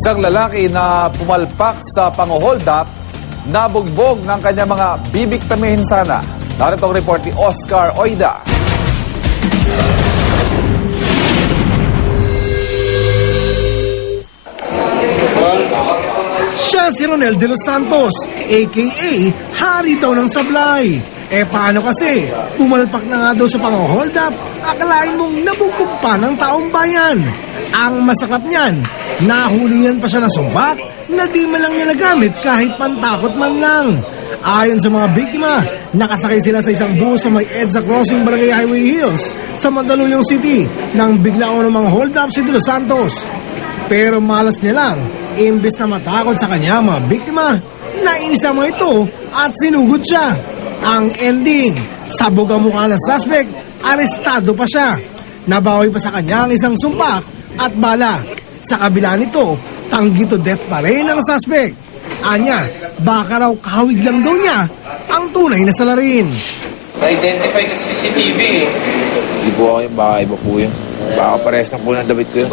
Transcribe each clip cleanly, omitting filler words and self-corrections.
Isang lalaki na pumalpak sa pang-hold up, nabugbog ng kanyang mga bibiktimahin sana. Narito ang report ni Oscar Oida. Siya si Ronel de los Santos, a.k.a. Hari daw ng Sablay. Paano kasi? Pumalpak na nga daw sa pang-hold up, akalain mong nabugbog pa ng taong bayan. Ang masakap niyan, nahulihan pa siya ng sumbak na di man lang niya nagamit kahit pantakot man lang. Ayon sa mga biktima, nakasakay sila sa isang bus sa may EDSA Crossing Barangay Highway Hills sa Mandaluyong City nang biglaon namang hold up si de los Santos. Pero malas niya lang, imbes na matakot sa kanya mga biktima, nainis ang mga ito at sinugod siya. Ang ending, sabog ang mukha ng suspect, arestado pa siya. Nabawi pa sa kanya ang isang sumpak at bala. Sa kabila nito, tanggi to death pa rin ang suspect. Anya, baka raw kahawig lang daw niya ang tunay na salarin. Na-identify ka sa CCTV eh. Hindi po ako yung baka iba po yun. Baka pares na po ng damit ko yun.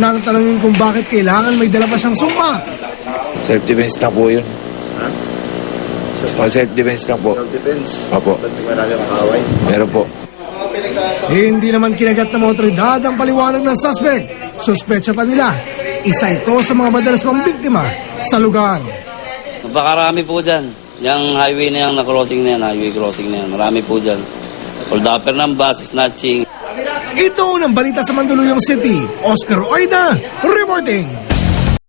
Nang tanongin kung bakit kailangan may dala pa siyang sumpak. Self-defense na po yun. Self-defense lang po. Self-defense? Opo. Ba't marami ang kaaway? Meron po. Hindi naman kinagat ng mga otoridad ang paliwanag ng suspect. Suspetsa pa nila, isa ito sa mga madalas pang biktima sa lugar. Napakarami po dyan. Yung highway na yung na-crossing na yan, highway crossing na yan. Marami po dyan. Hold upper ng bus, snatching. Ito ang balita sa Mandaluyong City. Oscar Oida, reporting.